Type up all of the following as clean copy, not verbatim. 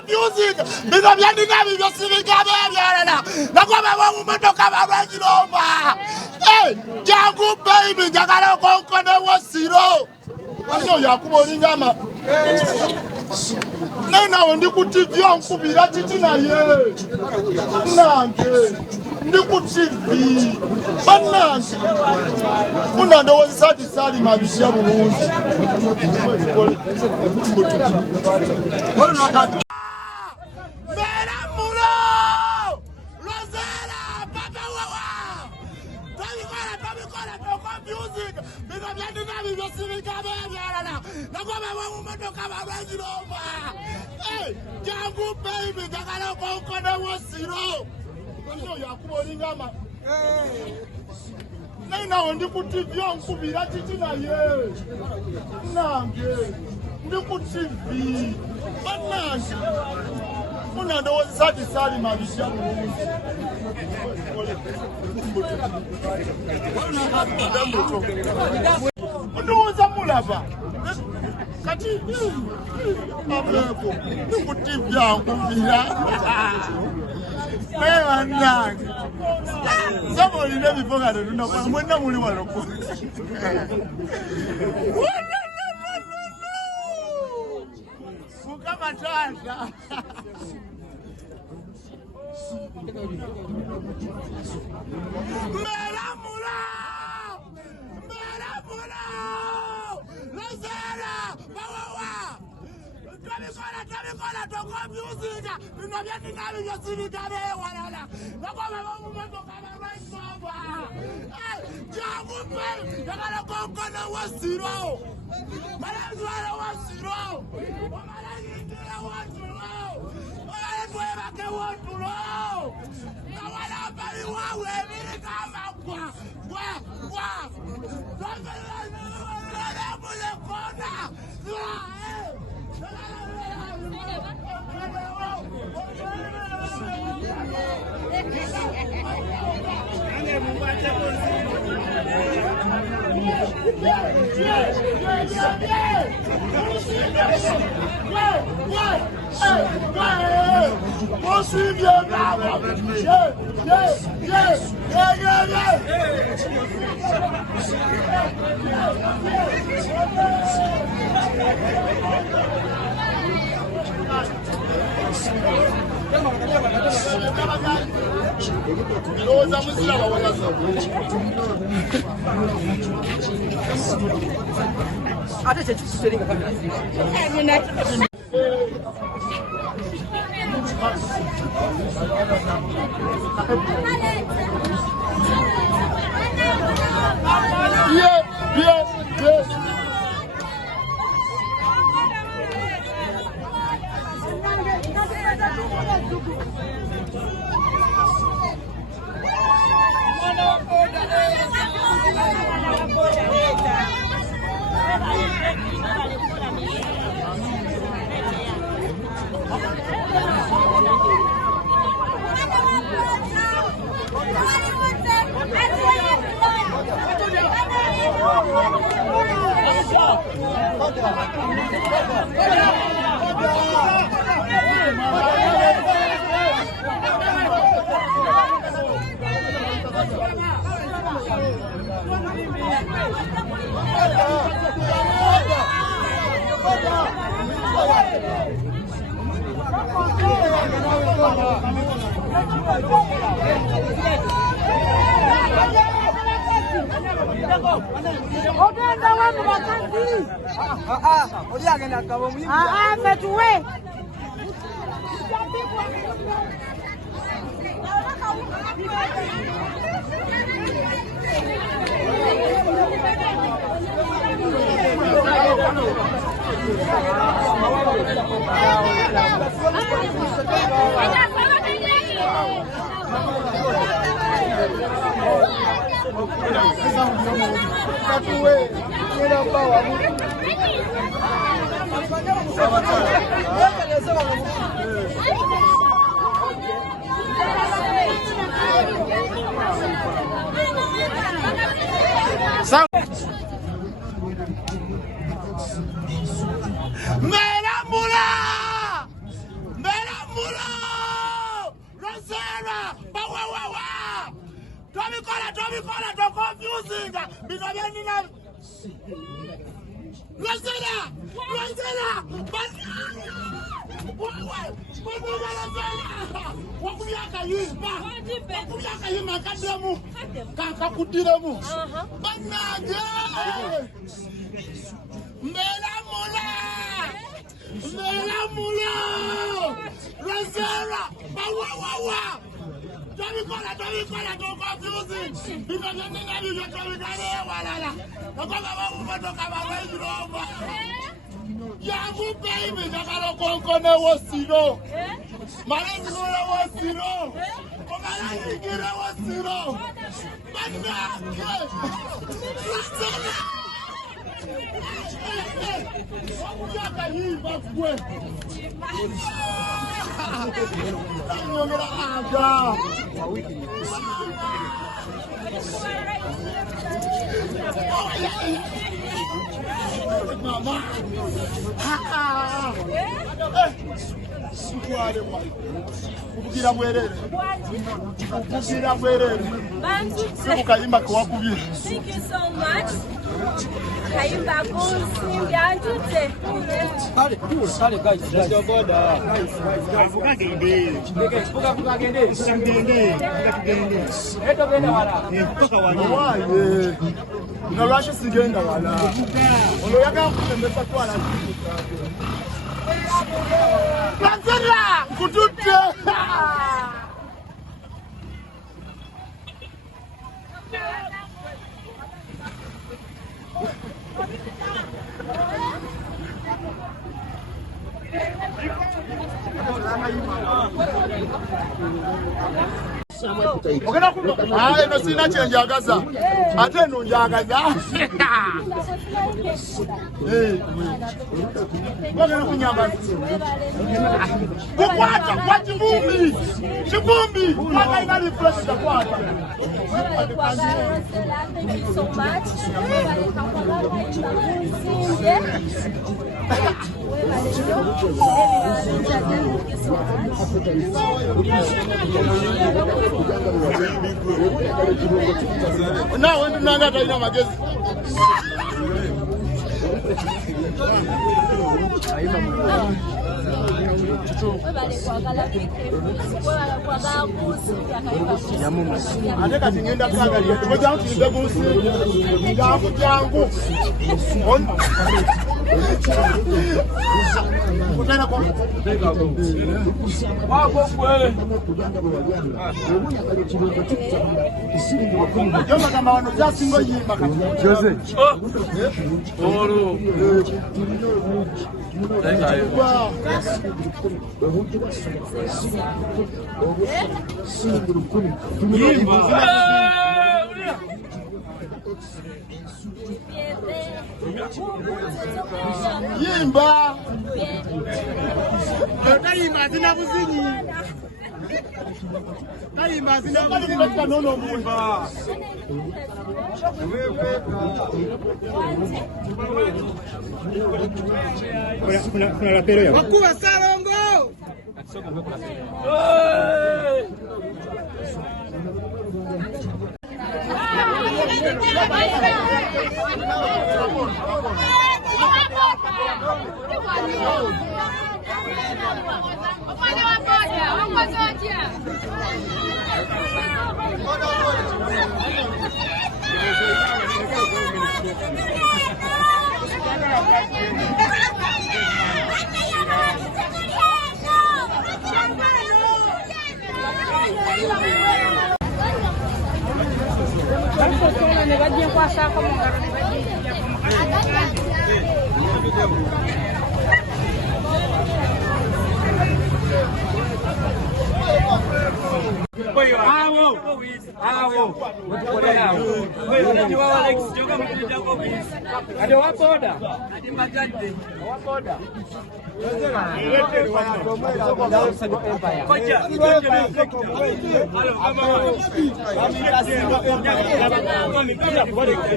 confusing. Because you didn't have your civic area. Now come on, woman, to come around you over. Hey, Jangu baby, Jagalo Konkone was zero. I know Yakubo Ningama. Nena ndikutivya nkubira titina ye. Nange ndikutivi. Banange. Kuna ndo sali mabishya bulungi. Mera mulo. Rosella papa wawa. Tabikola to confusing. Because you didn't have your civic area. Now come on, woman, to come around you over. Hey, Jangu baby, Jagalo Konkone was zero. I know Yakubo Ningama. Nena ndikutivya nkubira titina ye. Nange ndikutivi. Banange. Kuna ndo sali mabishya bulungi. Ndoza mulaba. Kati abeko ndikutivya nkubira. Ewa nange. Somebody let me forget it. No, when no money will go. Fuka matata. Meramula! Rosella! Bawawa! Tabikola to confusing. You know you didn't have your civic area. Now come on, woman, to come around over. Hey, Jangu baby, Jagalo Konkone was zero. Malanzwala was zero. Malanzwala was zero. Malanzwala was zero. Nawala bali wawe mimi kama kwa. Sarah, Bawawa. Tommy Collar, don't confusing. Because Rosella, Tommy Collar, don't confuse it. Because you're Tommy Collar. Yamu baby, nakalo konkone wasiro. Malezi nula wasiro. Omalezi kira wasiro. Manake. Wakunyaka hii bakwe. Nyongera aga. Mama. Kubugira bwerere. Kayimba kwakubira. Thank you so much. Kayimba kusimbyantute. Sale guys. Vuga gende. Vuga gende. Sambende. Eto genda wala. Toka wala. Waye. Unarasha sigenda wala. Ono yaka kutembeza kwa la. Kanzela kutute. Ogenda kuno no sina kyenjagaza ate no njagaza ogenda kunyamba kukwata kwa kivumbi kwata ina refresh kwata. Thank you so much. Na wewe nanga taina magezi. Ate kati ngenda kuangalia tumoja tulize gusi ngafu jangu kutana kwa wako kweli joma kama wano jasingo yimba kati Jose oro Yimba Kayimba zina buzinyi Kayimba zina buzinyi katika nono mwimba kuna rapero ya Wakuwa Salongo Awo. Mutukolera awo. Wewe wa Alex joka mkulita office. Ade wa boda. Ade magadde. Wa boda.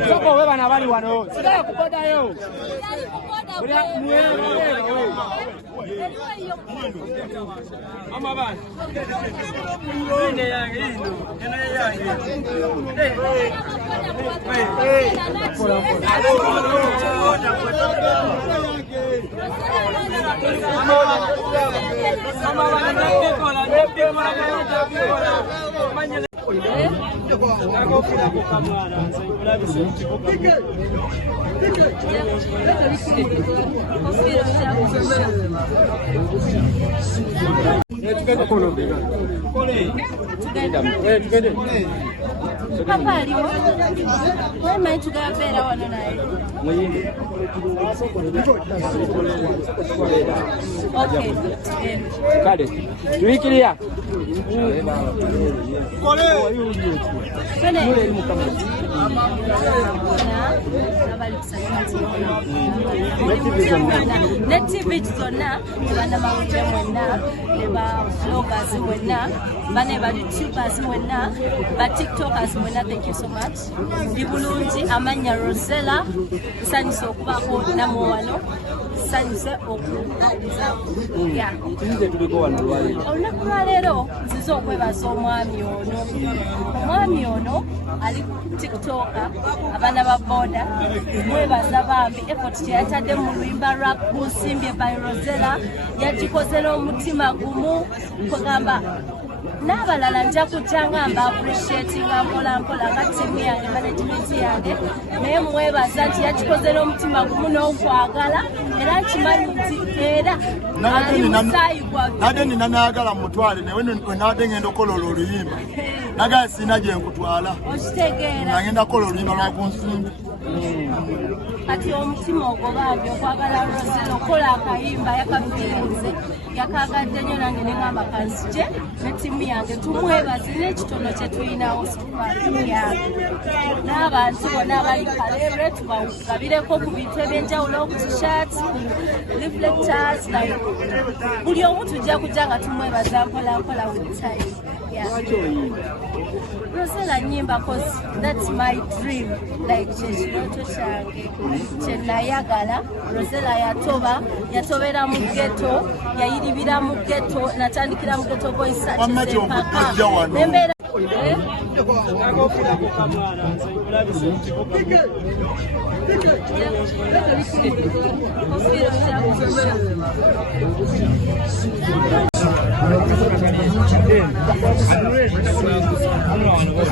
Soko wewe bana bali wano. Sitaka kuboda yo. Ama bana. Ine yange ino. Ina yange. Papa aliwo. Mama tukabera wano naye. Okay. Kale. Tuikiria. Kole. Netivit zonna bana mawuje mwenna ba vloggers mwenna bane ba youtubers mwenna ba tiktokers mwenna. Thank you so much. Ndi bulungi amanya Rosella sanyise okubako namwe wano sanyise okulizaako. Nze tuliko wano lwaleero. Olunaku lwaleero nzize okwebaza omwami ono. Omwami ono ali tiktoka abaana ba boda mwebaza bambi effort kyeyatadde mu luyimba lwa Kusimbye by Rosella yagikozera omutima gumu kugamba n'abalala nja kujja nga mba appreciatinga mpola mpola nga tiimu yange management yange naye mwebaza nti yagikozera omutima gumu n'okwagala era nkimanyi nti era ali musaayi gwaffe. Nade nina naagala mutwale naye wenade ngenda okola oluyimba nagala sina gye nkutwala okitegeera nagenda kola oluyimba lwa Kunsimbi. kati omutima ogobambye okwagala Rosella okola akayimba yakafiirinze yakagadde nnyo nange nengamba kanzije ne ttiimu yange tumwebaze n'ekitono kye tulinawo tiimu yange n'abantu bonna abali Kaleere tubagabireko ku bintu ebyenjawulo ku t-shirt reflectors like buli omu tujja kujja nga tumwebaza mpola mpola with time. Rosella nyimba cause that's my dream, like kyekiroto kyange kyenayagala. Rosella yatobera mu ghetto, yayiribira mu ghetto, natandikira mu ghetto boys nembeera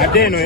Adeno